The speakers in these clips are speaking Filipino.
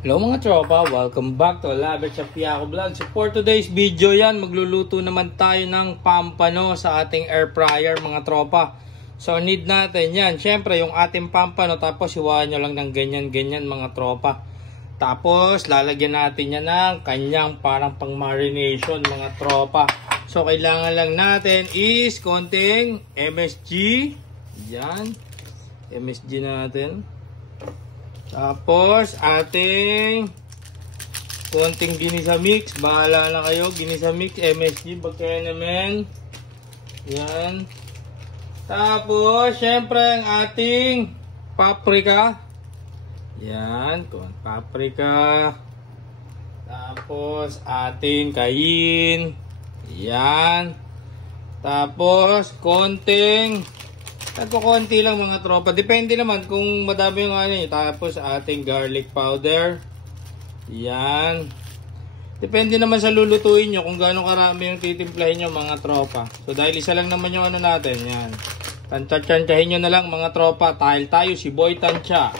Hello mga tropa, welcome back to Labet sa Piako Vlog. So for today's video yan, magluluto naman tayo ng pampano sa ating air fryer mga tropa. So need natin yan, syempre yung ating pampano, tapos hiwain nyo lang ng ganyan-ganyan mga tropa. Tapos lalagyan natin yan ng kanyang parang pang marination mga tropa. So kailangan lang natin is konting MSG. Yan, MSG natin. Tapos ating konting ginisa mix, bahala na kayo, ginisa mix, MSG, bagkaya naman. Yan. Tapos syempre ang ating paprika. Yan, paprika. Tapos ating kayin. Yan. Tapos konting konti lang mga tropa. Depende naman kung madami yung ano. Tapos ating garlic powder. Yan. Depende naman sa lulutuin nyo kung gaano karami yung titimplahin nyo mga tropa. So dahil isa lang naman yung ano natin. Yan. Tansya-tansyahin nyo na lang mga tropa. Dahil tayo si Boy Tansya.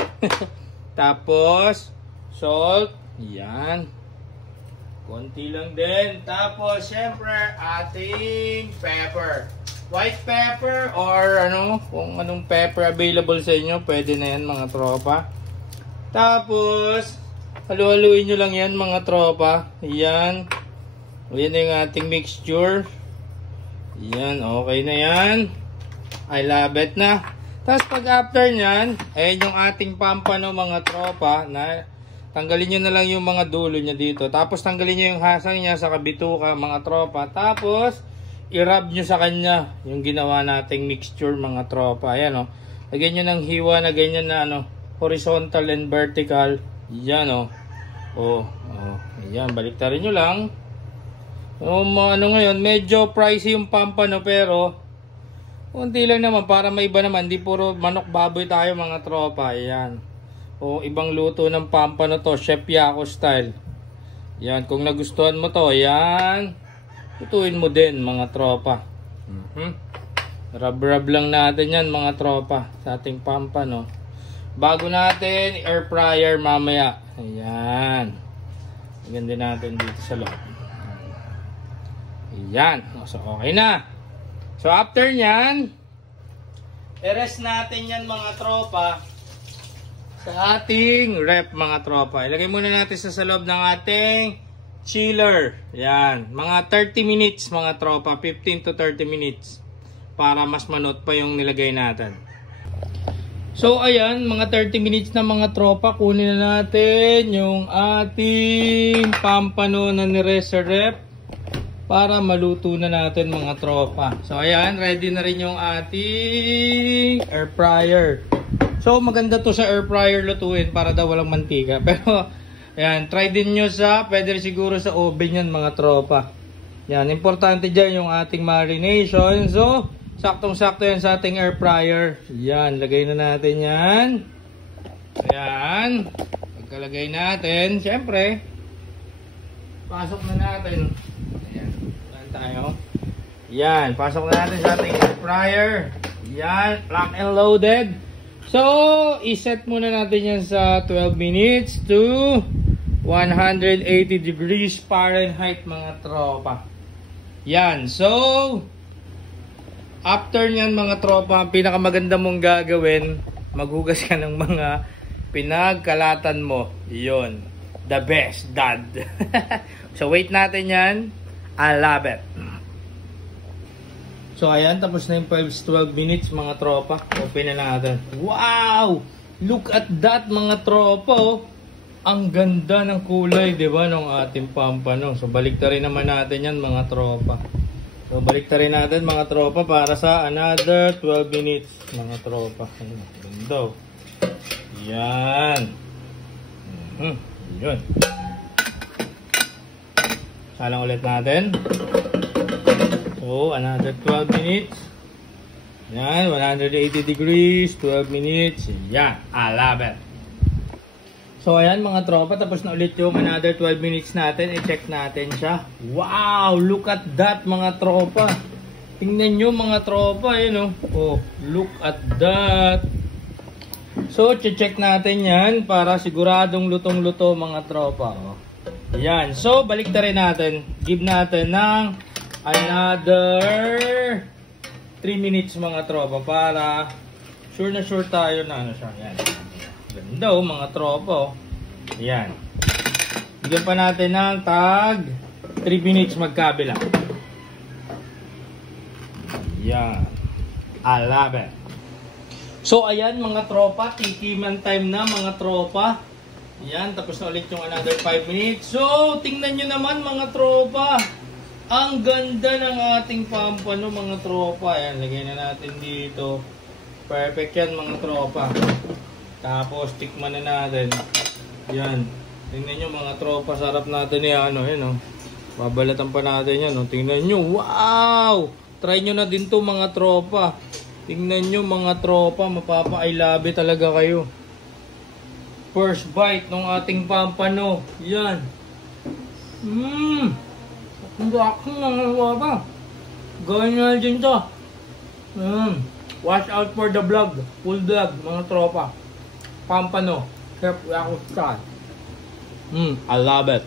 Tapos salt. Yan. Konti lang din. Tapos syempre ating pepper. White pepper or ano, kung anong pepper available sa inyo, pwede na yan mga tropa. Tapos, halu-haluin nyo lang yan mga tropa. Yan. Yan yung ating mixture. Yan, okay na yan. I love it na. Tapos pag after nyan, ayan yung ating pampano mga tropa. Na, tanggalin nyo na lang yung mga dulo nya dito. Tapos tanggalin nyo yung hasang nya sa kabituka mga tropa. Tapos, i-rub nyo sa kanya yung ginawa nating mixture mga tropa. Ayan o. Lagyan nyo ng hiwa na ganyan na ano, horizontal and vertical. Yan o. Ayan, baliktarin nyo lang. Ano ngayon, medyo pricey yung pampano pero kunti lang naman para maiba naman. Di puro manok baboy tayo mga tropa. Ayan. O ibang luto ng pampano to. Chef Yako style. Yan, kung nagustuhan mo to, yan. Lutuin mo din mga tropa. Rub-rub lang natin yan mga tropa sa ating pampano. Bago natin air fryer mamaya. Ayan. Lagyan din natin dito sa loob. Ayan. So okay na. So after nyan, i-rest natin yan mga tropa sa ating rep mga tropa. Ilagay muna natin sa loob ng ating chiller. Yan. Mga 30 minutes mga tropa. 15 to 30 minutes. Para mas manot pa yung nilagay natin. So ayan. Mga 30 minutes na mga tropa. Kunin na natin yung ating pampano na nirest sa rep. Para maluto na natin mga tropa. So ayan. Ready na rin yung ating air fryer. So maganda to sa air fryer lutuin. Para daw walang mantika. Pero ayan, try din nyo sa, pwede rin siguro sa oven yan mga tropa. Yan, importante dyan yung ating marination. So, saktong-sakto yan sa ating air fryer. Yan, lagay na natin yan. Ayan, pagkalagay natin, syempre, pasok na natin. Ayan, saan tayo? Yan, pasok na natin sa ating air fryer. Yan, lock and loaded. So, iset muna natin yan sa 12 minutes to 180 degrees Fahrenheit mga tropa. Yan. So, after nyan mga tropa, ang pinakamaganda mong gagawin, maghugas ka ng mga pinagkalatan mo. Yun. The best dad. So, wait natin yan. I love it. So, ayan. Tapos na yung 12 minutes mga tropa. Open na natin. Wow! Look at that mga tropa. Oh. Ang ganda ng kulay, di ba, ng ating pampano. So, baliktarin naman natin yan, mga tropa. So, baliktarin natin, mga tropa, para sa another 12 minutes, mga tropa. Ayan, ganda. Yan. Yun. Salang ulit natin. So, another 12 minutes. Yan, 180 degrees, 12 minutes. Yan, I love it. So ayan mga tropa, tapos na ulit yung another 12 minutes natin. I-check natin siya. Wow! Look at that mga tropa. Tingnan nyo mga tropa, yun oh. Oh, look at that. So, check natin yan para siguradong lutong-luto mga tropa. Oh. Yan. So, balik na rin natin. Give natin ng another 3 minutes mga tropa para sure na sure tayo na ano siya. Yan. Ganda oh mga tropa. Oh. Yan. Bigyan pa natin ng tag 3 minutes magkabila. Yan. I love it. So ayan mga tropa, tikiman time na mga tropa. Yan, tapos na ulit yung another 5 minutes. So, tingnan nyo naman mga tropa. Ang ganda ng ating pampano mga tropa. Yan, lagay na natin dito. Perfect yan mga tropa. Tapos, tikman na natin. Yan. Tingnan nyo mga tropa, sarap natin yan. Ano, yan, oh. Babalatan pa natin yan. Oh. Tingnan nyo, wow! Try nyo na din to mga tropa. Tingnan nyo mga tropa, mapapa-I love it talaga kayo. First bite ng ating pampano. Yan. Ang dakong mga tropa. Gawin nyo din to. Watch out for the vlog. Full vlog mga tropa. Pampano. Kaya ako start. I love it.